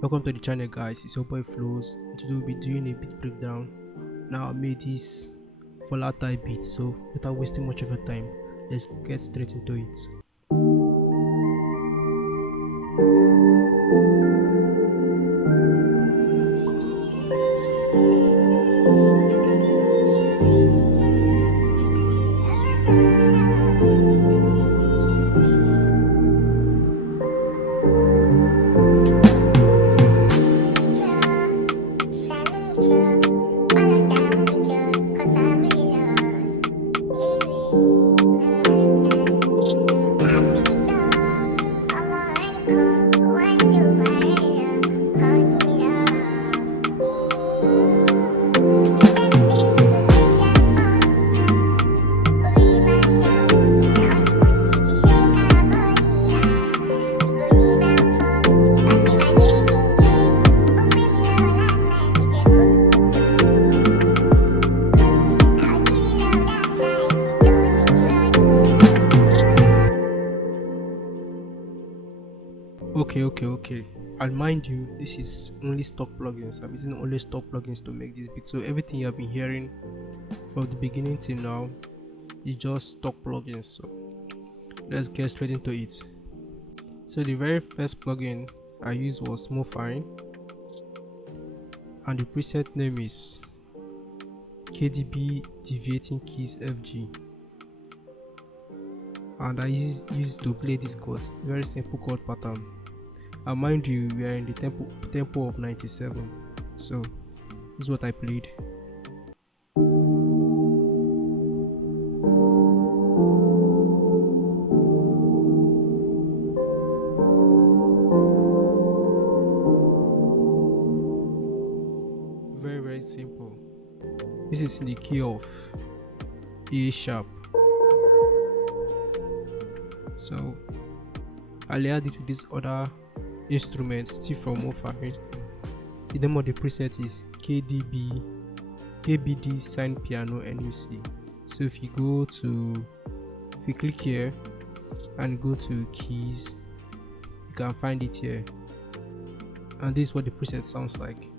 Welcome to the channel, guys. It's your boy Flows, and today we'll be doing a beat breakdown. Now I made this Fola type beat, so without wasting much of your time, let's get straight into it. Okay. And mind you, this is only stock plugins. I'm using only stock plugins to make this beat. So everything you have been hearing from the beginning till now is just stock plugins. So let's get straight into it. So the very first plugin I used was Mofine, and the preset name is KDB Deviating Keys FG. And I used to play this chord, very simple chord pattern. And mind you, we are in the tempo of 97, so this is what I played. Very simple. This is in the key of A sharp. So I'll add it to this other instrument still from Mofine. The name of the preset is KBD Sign Piano NUC. So if you click here and go to keys, you can find it here, and this is what the preset sounds like.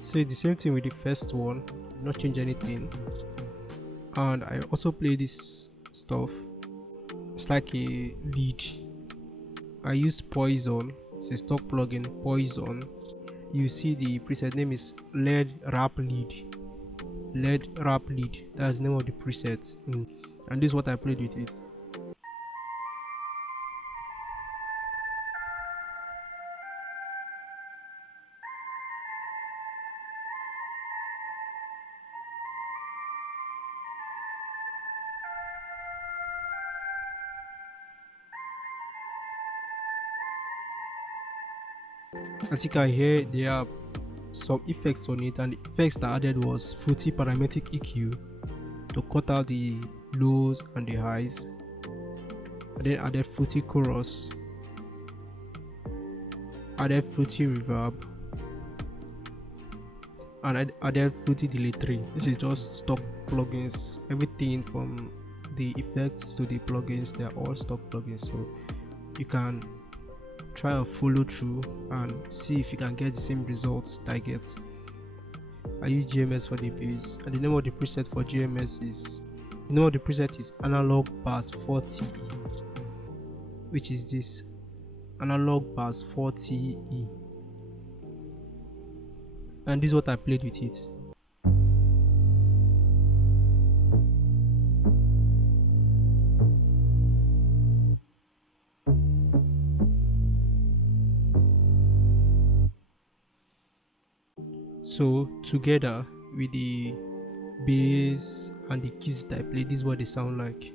So it's the same thing with the first one, not change anything. And I also play this stuff. It's like a lead. I use Poison. It's a stock plugin, Poison. You see the preset name is Lead Rap Lead. Lead Rap Lead. That's the name of the preset. And this is what I played with it. As you can hear, there are some effects on it, and the effects that I added was fruity parametric EQ to cut out the lows and the highs. I then added fruity chorus, added fruity reverb, and I added fruity delay 3. This is just stock plugins. Everything from the effects to the plugins, they are all stock plugins, so you can try and follow through and see if you can get the same results that I get. I use GMS for the bass, and the name of the preset for GMS is Analog Bass 4TE, which is this Analog Bass 4TE, and this is what I played with it. So together with the bass and the keys that I play, this is what they sound like.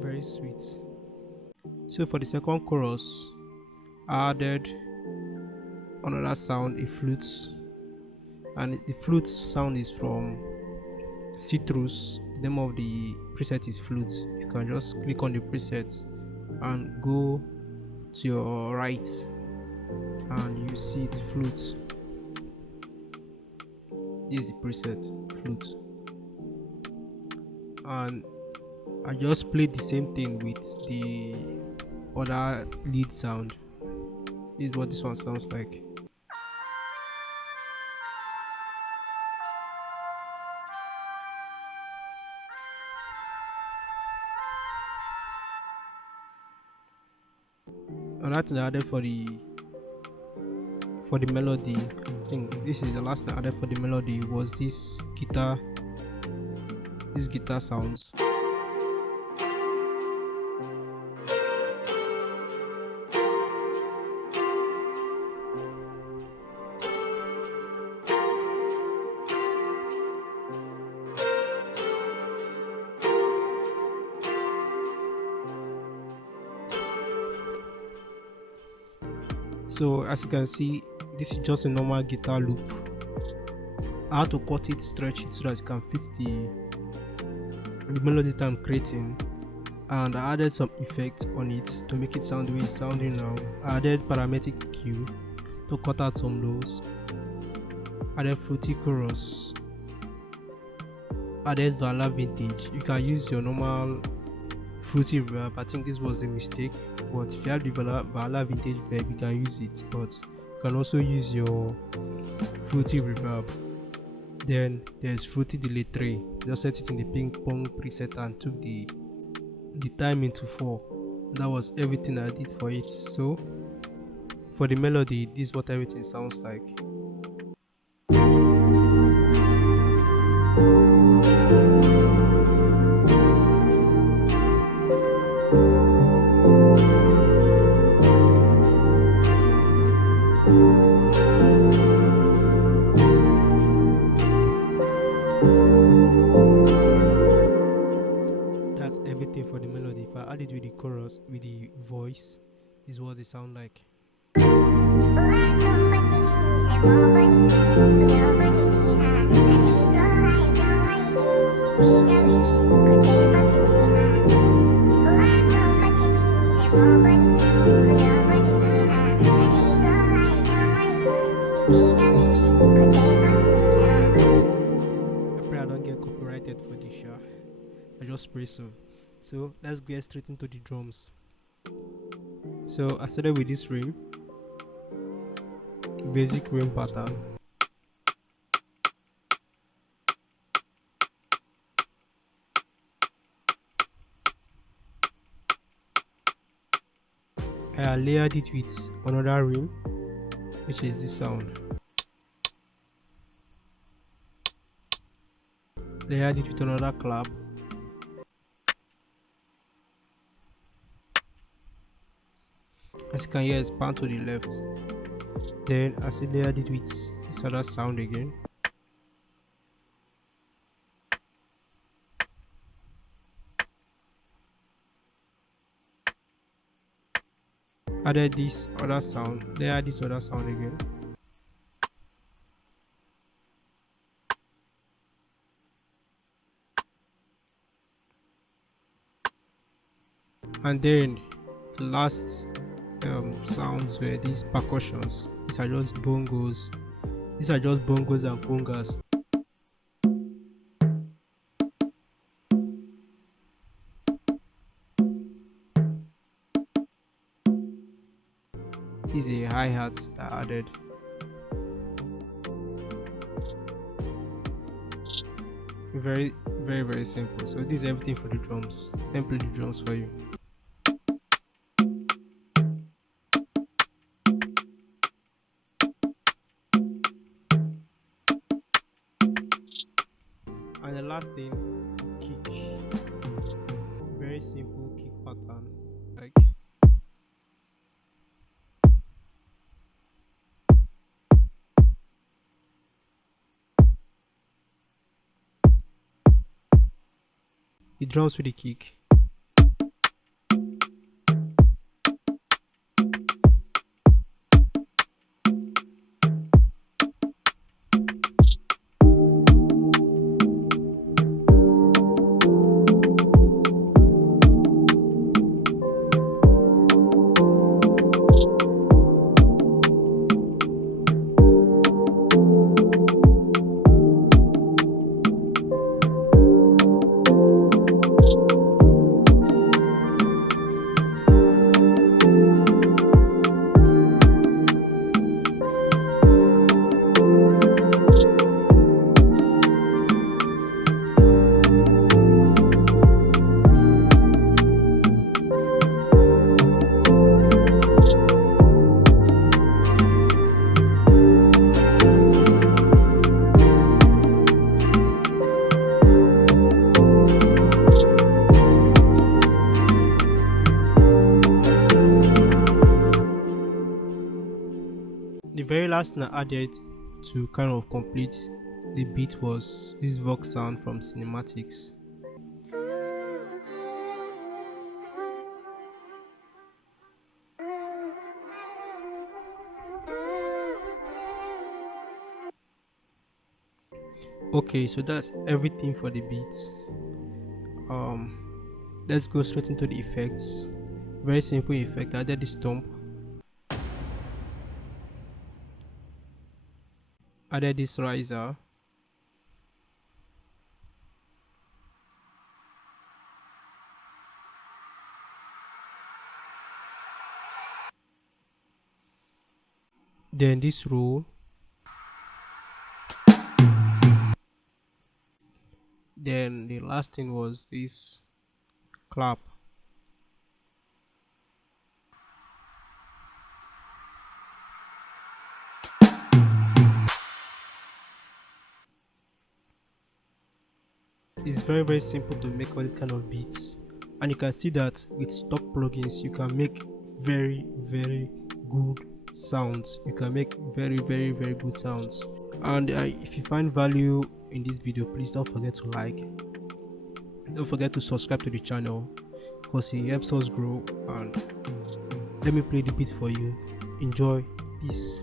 Very sweet. So for the second chorus, I added another sound, a flute, and the flute sound is from Citrus. The name of the preset is flute. You can just click on the preset and go to your right, and you see it's flute. This is the preset flute, and I just played the same thing with the other lead sound. This is what this one sounds like. And that's added for the melody. I think this is the last thing I added for the melody was these guitar sounds. So as you can see, this is just a normal guitar loop. I had to cut it, stretch it so that it can fit the melody that I'm creating, and I added some effects on it to make it sound the way it's sounding now. I added parametric Q to cut out some lows, added fruity chorus, added Vala vintage. You can use your normal fruity reverb. I think this was a mistake, but if you have the Vala vintage verb, you can use it, but you can also use your fruity reverb. Then there's fruity delay 3. Just set it in the ping pong preset and took the timing to 4. That was everything I did for it. So for the melody, this is what everything sounds like. That's everything for the melody. If I add it with the chorus, with the voice, is what they sound like. I pray I don't get copyrighted for this show. I just pray so. So let's get straight into the drums. So I started with this rim, basic rim pattern. I layered it with another rim, which is this sound. Layered it with another clap. As you can hear, it's pan to the left. Then I still layered it with this other sound again. Added this other sound, layered this other sound again. And then the last sounds were these percussions. These are just bongos. These are just bongos and congas. This is a hi-hat that I added. Very, very, very simple. So this is everything for the drums. Let me play the drums for you. And the last thing, kick. Very simple kick pattern. Like the drums with the kick. very last thing I added to kind of complete the beat was this vox sound from cinematics. Okay, so that's everything for the beats. Let's go straight into the effects. Very simple effect. I added the stomp, added this riser, then this roll, then the last thing was this clap. It's very simple to make all these kind of beats, and you can see that with stock plugins you can make very good sounds. You can make very good sounds. And if you find value in this video, please don't forget to like, don't forget to subscribe to the channel because it helps us grow. And let me play the beat for you. Enjoy. Peace.